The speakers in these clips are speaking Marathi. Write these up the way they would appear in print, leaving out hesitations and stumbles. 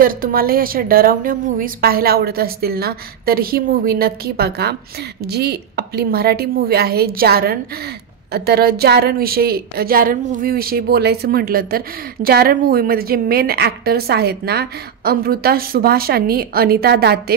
जर तुम्हाला ही अशा डरावण्या मूव्हीज पाहायला आवडत असतील ना, तर ही मूव्ही नक्की बघा. जी आपली मराठी मूव्ही आहे जारण. तर जारण मूव्हीविषयी बोलायचं म्हटलं तर जारण मूव्हीमध्ये जे मेन ॲक्टर्स आहेत ना, अमृता सुभाष आणि अनिता दाते,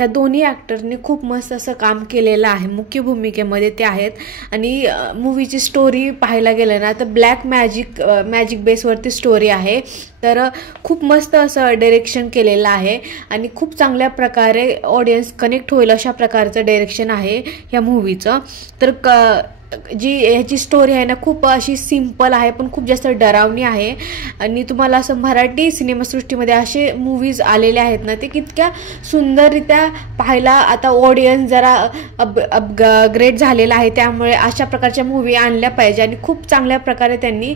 या दोन्ही ॲक्टरने खूप मस्त असं काम केलेलं आहे. मुख्य भूमिकेमध्ये ते आहेत. आणि मूव्हीची स्टोरी पाहायला गेलं ना तर ब्लॅक मॅजिक बेसवरती स्टोरी आहे. तर खूप मस्त असं डायरेक्शन केलेलं आहे आणि खूप चांगल्या प्रकारे ऑडियन्स कनेक्ट होईल अशा प्रकारचं डायरेक्शन आहे ह्या मूव्हीचं. तर जी ह्याची स्टोरी आहे ना, खूप अशी सिंपल आहे पण खूप जास्त डरावणी आहे. आणि तुम्हाला असं मराठी सिनेमासृष्टीमध्ये असे मूव्हीज आलेले आहेत ना, ते कितक्या सुंदररित्या पाहायला आता ऑडियन्स जरा अपग्रेड झालेला आहे. त्यामुळे अशा प्रकारच्या मूव्ही आणल्या पाहिजे. आणि खूप चांगल्या प्रकारे त्यांनी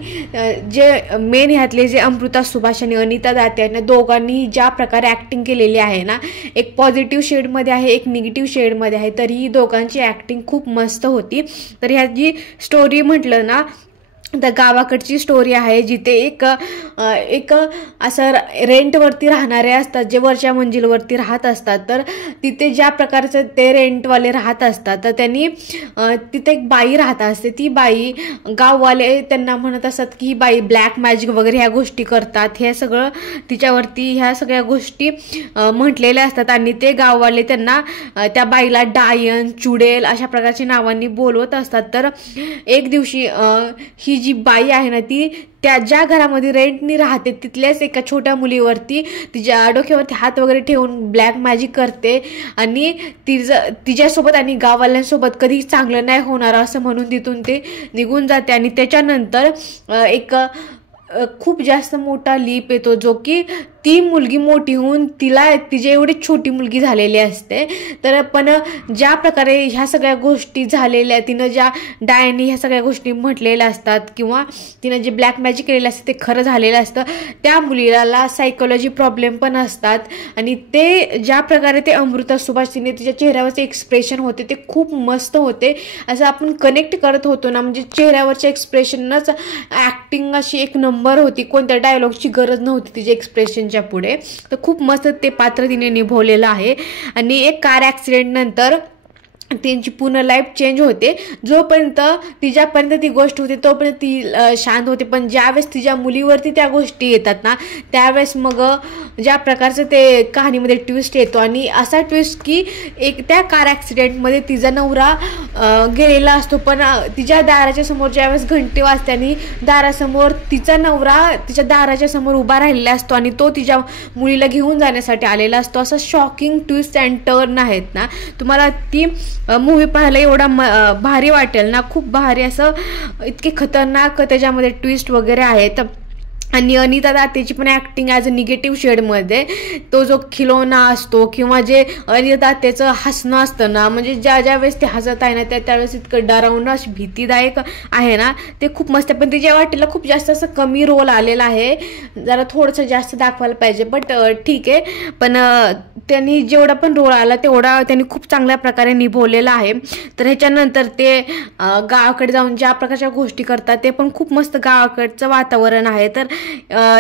जे मेन ह्यातले जे अमृता सुभाष आणि अनिता दाते आहेत ना, दोघांनी ज्या प्रकारे ॲक्टिंग केलेली आहे ना, एक पॉझिटिव्ह शेडमध्ये आहे, एक निगेटिव्ह शेडमध्ये आहे, तर ही दोघांची ॲक्टिंग खूप मस्त होती. तर ह्या जी स्टोरी म्हटलं ना, तर गावाकडची स्टोरी आहे, जिथे एक असं रेंटवरती राहणारे असतात, जे वरच्या मंजिलवरती राहत असतात. तर तिथे ज्या प्रकारचं ते रेंटवाले राहत असतात, तर त्यांनी तिथे एक बाई राहत असते. ती बाई, गाववाले त्यांना म्हणत असतात की ही बाई ब्लॅक मॅजिक वगैरे ह्या गोष्टी करतात. हे सगळं तिच्यावरती ह्या सगळ्या गोष्टी म्हटलेल्या असतात. आणि ते गाववाले त्यांना त्या बाईला डायन, चुडेल अशा प्रकारच्या नावांनी बोलवत असतात. तर एक दिवशी ही जी बाई आहे ना, ती त्या ज्या घरामध्ये रेंटनी राहते तिथल्याच एका छोट्या मुलीवरती तिच्या डोक्यावरती हात वगैरे ठेवून ब्लॅक मॅजिक करते. आणि तिच्यासोबत आणि गाववाल्यांसोबत कधी चांगलं नाही होणार असं म्हणून तिथून ते निघून जाते. आणि त्याच्यानंतर एक खूप जास्त मोठा लीप येतो, जो की ती मुलगी मोठी होऊन तिच्या एवढी छोटी मुलगी झालेली असते. तर पण ज्या प्रकारे ह्या सगळ्या गोष्टी झालेल्या, तिनं ज्या डायनी ह्या सगळ्या गोष्टी म्हटलेल्या असतात किंवा तिनं जे ब्लॅक मॅजिक केलेलं असतं ते खरं झालेलं असतं, त्या मुलीला सायकोलॉजी प्रॉब्लेम पण असतात. आणि ते ज्या प्रकारे ते अमृता सुभाष तिने तिच्या चेहऱ्यावरचे एक्सप्रेशन होते ते खूप मस्त होते. असं आपण कनेक्ट करत होतो ना, म्हणजे चेहऱ्यावरचे एक्सप्रेशनच ॲक्टिंग अशी एक नंबर होती. कोणत्या डायलॉगची गरज नव्हती तिच्या एक्सप्रेशन पुढे. तर खूप मस्त ते पात्र तिने निभवलेलं आहे. आणि एक कार ॲक्सिडेंट नंतर त्यांची पूर्ण लाईफ चेंज होते. जोपर्यंत तिच्यापर्यंत ती गोष्ट होते तोपर्यंत ती शांत होते, पण ज्यावेळेस तिच्या मुलीवरती त्या गोष्टी येतात ना, त्यावेळेस मग ज्या प्रकारचं ते कहाणीमध्ये ट्विस्ट येतो. आणि असा ट्विस्ट की एक त्या कार ॲक्सिडेंटमध्ये तिचा नवरा गेलेला असतो, पण तिच्या दाराच्या समोर ज्यावेळेस घंटी वाजते आणि दारासमोर तिचा नवरा तिच्या दाराच्या समोर उभा राहिलेला असतो आणि तो तिच्या मुलीला घेऊन जाण्यासाठी आलेला असतो. असं शॉकिंग ट्विस्ट अँड टर्न आहेत ना, तुम्हाला ती मूव्ही पाहायला एवढा भारी वाटेल ना, खूप भारी, असं इतके खतरनाक त्याच्यामध्ये ट्विस्ट वगैरे आहेत. आणि अनिता दातेची पण ॲक्टिंग ॲज अ निगेटिव्ह शेडमध्ये, तो जो खिलोना असतो किंवा जे अनिता दातेचं हसणं असतं ना, म्हणजे ज्या वेळेस ते हसत आहे ना त्यावेळेस इतकं डरावणं अशी भीतीदायक आहे ना, ते खूप मस्त. पण तिच्या वाटेला खूप जास्त असं कमी रोल आलेला आहे, जरा थोडंसं जास्त दाखवायला पाहिजे, बट ठीक आहे. पण त्यांनी जेवढा पण रोल आला तेवढा त्यांनी खूप चांगल्या प्रकारे निभवलेला आहे. तर ह्याच्यानंतर ते गावाकडे जाऊन ज्या प्रकारच्या गोष्टी करतात ते पण खूप मस्त गावाकडचं वातावरण आहे. तर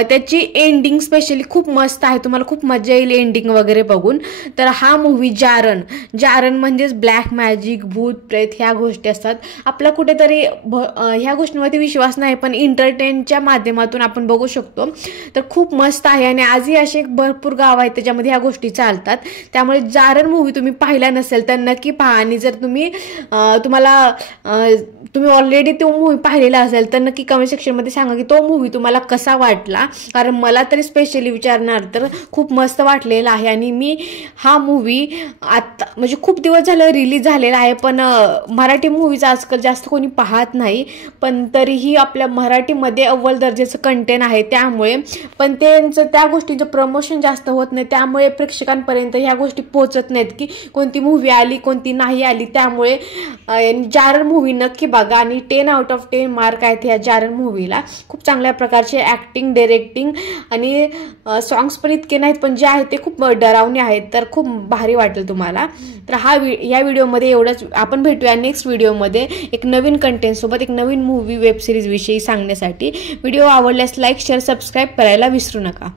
त्याची एंडिंग स्पेशली खूप मस्त आहे, तुम्हाला खूप मजा येईल एंडिंग वगैरे बघून. तर हा मूव्ही जारण म्हणजेच ब्लॅक मॅजिक, भूत प्रेत ह्या गोष्टी असतात. आपला कुठेतरी ह्या गोष्टींवरती विश्वास नाही, पण एंटरटेनच्या माध्यमातून आपण बघू शकतो. तर खूप मस्त आहे. आणि आजही असे भरपूर गाव आहेत त्याच्यामध्ये ह्या गोष्टी चालतात. त्यामुळे जारण मूव्ही तुम्ही पाहिला नसेल तर नक्की पहा. आणि जर तुम्ही ऑलरेडी तो मूव्ही पाहिलेला असेल तर नक्की कमेंट सेक्शनमध्ये सांगा की तो मूव्ही तुम्हाला कसा वाटला. कारण मला तरी स्पेशली विचारणार तर खूप मस्त वाटलेला आहे. आणि मी हा मूव्ही आता म्हणजे खूप दिवस झालं रिलीज झालेला आहे, पण मराठी मूव्हीज आजकाल जास्त कोणी पाहत नाही, पण तरीही आपल्या मराठीमध्ये अव्वल दर्जाचं कंटेंट आहे. त्यामुळे पण त्यांचं त्या गोष्टींचं प्रमोशन जास्त होत नाही, त्यामुळे प्रेक्षकांपर्यंत ह्या गोष्टी पोहोचत नाहीत की कोणती मूव्ही आली कोणती नाही आली. त्यामुळे जारण मूव्ही नक्की बघा. आणि 10 out of 10 मार्क आहेत ह्या जारण मूव्हीला. खूप चांगल्या प्रकारचे ॲक्टिंग, डायरेक्टिंग आणि सॉंग्स पण इतके नाहीत, पण जे आहेत ते खूप डरावणे आहेत. तर खूप भारी वाटेल तुम्हाला. तर या व्हिडिओमध्ये एवढंच. आपण भेटूया नेक्स्ट व्हिडिओमध्ये एक नवीन कंटेंटसोबत, एक नवीन मूव्ही वेब सिरीज विषयी सांगण्यासाठी. व्हिडिओ आवडल्यास लाईक, शेअर, सबस्क्राईब करायला विसरू नका.